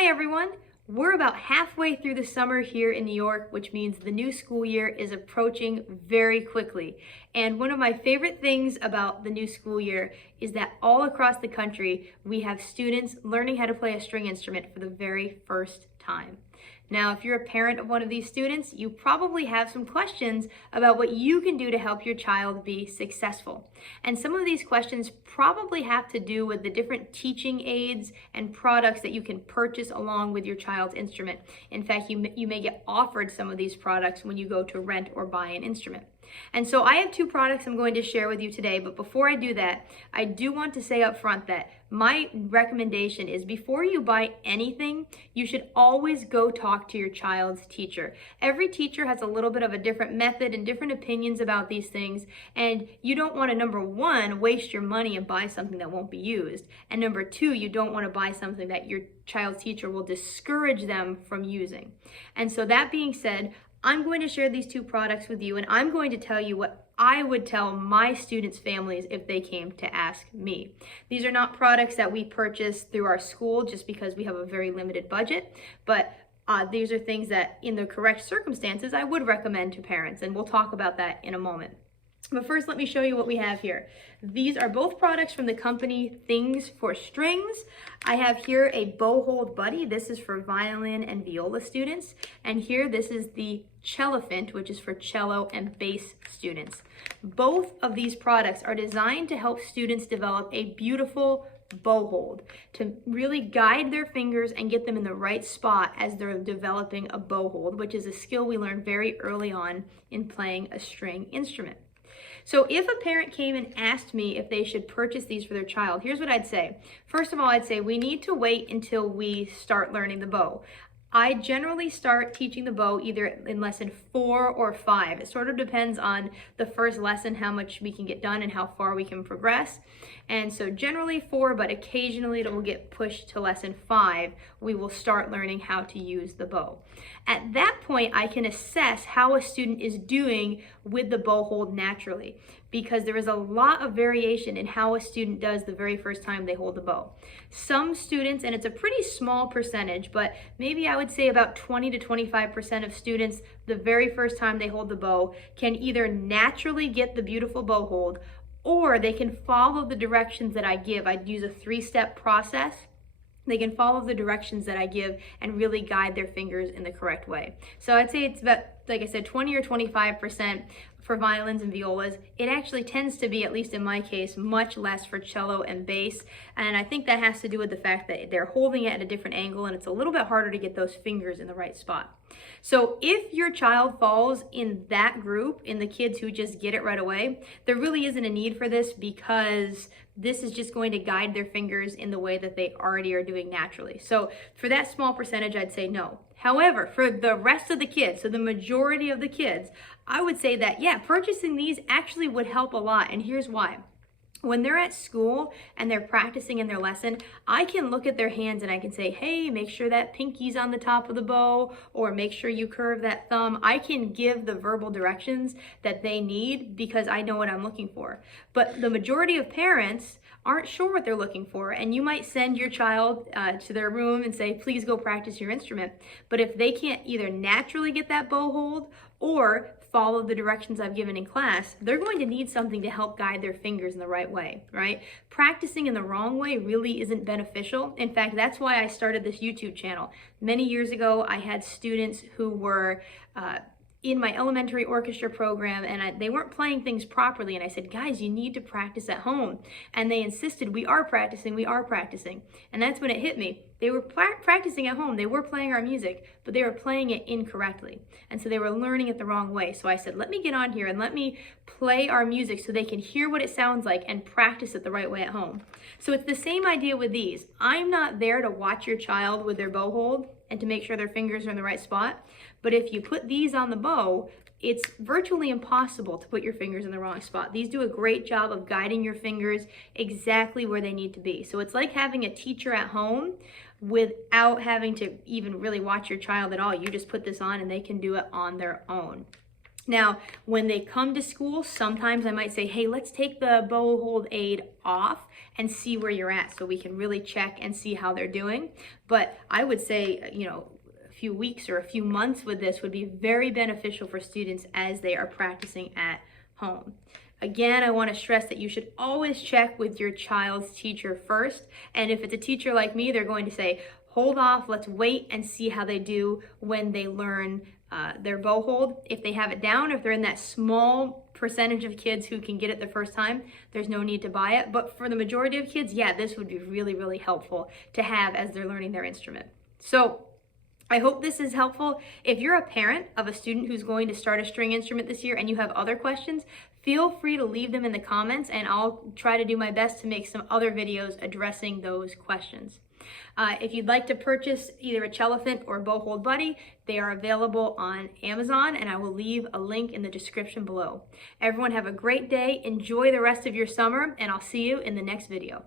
Hi everyone! We're about halfway through the summer here in New York, which means the new school year is approaching very quickly. And one of my favorite things about the new school year is that all across the country, we have students learning how to play a string instrument for the very first time. Now, if you're a parent of one of these students, you probably have some questions about what you can do to help your child be successful. And some of these questions probably have to do with the different teaching aids and products that you can purchase along with your child's instrument. In fact, you may get offered some of these products when you go to rent or buy an instrument. And so I have two products I'm going to share with you today, but before I do that, I do want to say up front that my recommendation is before you buy anything, you should always go talk to your child's teacher. Every teacher has a little bit of a different method and different opinions about these things, and you don't want to, number one, waste your money and buy something that won't be used, and number two, you don't want to buy something that your child's teacher will discourage them from using. And so that being said, I'm going to share these two products with you, and I'm going to tell you what I would tell my students' families if they came to ask me. These are not products that we purchase through our school just because we have a very limited budget, but these are things that in the correct circumstances I would recommend to parents, and we'll talk about that in a moment. But first, let me show you what we have here. These are both products from the company Things for Strings. I have here a bow hold buddy. This is for violin and viola students. And here, this is the Cellophant, which is for cello and bass students. Both of these products are designed to help students develop a beautiful bow hold, to really guide their fingers and get them in the right spot as they're developing a bow hold, which is a skill we learned very early on in playing a string instrument. So if a parent came and asked me if they should purchase these for their child, here's what I'd say. First of all, I'd say we need to wait until we start learning the bow. I generally start teaching the bow either in lesson 4 or 5. It sort of depends on the first lesson, how much we can get done and how far we can progress. And so generally 4, but occasionally it will get pushed to lesson 5. We will start learning how to use the bow. At that point, I can assess how a student is doing with the bow hold naturally, because there is a lot of variation in how a student does the very first time they hold the bow. Some students, and it's a pretty small percentage, but maybe I would say about 20 to 25% of students, the very first time they hold the bow, can either naturally get the beautiful bow hold, or they can follow the directions that I give. I use a 3-step process. They can follow the directions that I give and really guide their fingers in the correct way. So I'd say it's about, like I said, 20 or 25% for violins and violas. It actually tends to be, at least in my case, much less for cello and bass. And I think that has to do with the fact that they're holding it at a different angle and it's a little bit harder to get those fingers in the right spot. So if your child falls in that group, in the kids who just get it right away, there really isn't a need for this, because this is just going to guide their fingers in the way that they already are doing naturally. So for that small percentage, I'd say no. However, for the rest of the kids, so the majority of the kids, I would say that, yeah, purchasing these actually would help a lot, and here's why. When they're at school and they're practicing in their lesson, I can look at their hands and I can say, hey, make sure that pinky's on the top of the bow, or make sure you curve that thumb. I can give the verbal directions that they need because I know what I'm looking for. But the majority of parents aren't sure what they're looking for, and you might send your child to their room and say, please go practice your instrument. But if they can't either naturally get that bow hold or follow the directions I've given in class, they're going to need something to help guide their fingers in the right way, right? Practicing in the wrong way really isn't beneficial. In fact, that's why I started this YouTube channel. Many years ago, I had students who were in my elementary orchestra program, and they weren't playing things properly, and I said, guys, you need to practice at home. And they insisted, we are practicing. And that's when it hit me. They were practicing at home, they were playing our music, but they were playing it incorrectly. And so they were learning it the wrong way. So I said, let me get on here and let me play our music so they can hear what it sounds like and practice it the right way at home. So it's the same idea with these. I'm not there to watch your child with their bow hold and to make sure their fingers are in the right spot. But if you put these on the bow, it's virtually impossible to put your fingers in the wrong spot. These do a great job of guiding your fingers exactly where they need to be. So it's like having a teacher at home without having to even really watch your child at all. You just put this on and they can do it on their own. Now, when they come to school, sometimes I might say, hey, let's take the bow hold aid off and see where you're at so we can really check and see how they're doing. But I would say, you know, a few weeks or a few months with this would be very beneficial for students as they are practicing at home. Again, I want to stress that you should always check with your child's teacher first. And if it's a teacher like me, they're going to say, hold off, let's wait and see how they do when they learn their bow hold. If they have it down, if they're in that small percentage of kids who can get it the first time, there's no need to buy it. But for the majority of kids, yeah, this would be really, really helpful to have as they're learning their instrument. So I hope this is helpful. If you're a parent of a student who's going to start a string instrument this year and you have other questions, feel free to leave them in the comments and I'll try to do my best to make some other videos addressing those questions. If you'd like to purchase either a Cellophant or Bow Hold Buddy, they are available on Amazon and I will leave a link in the description below. Everyone have a great day, enjoy the rest of your summer, and I'll see you in the next video.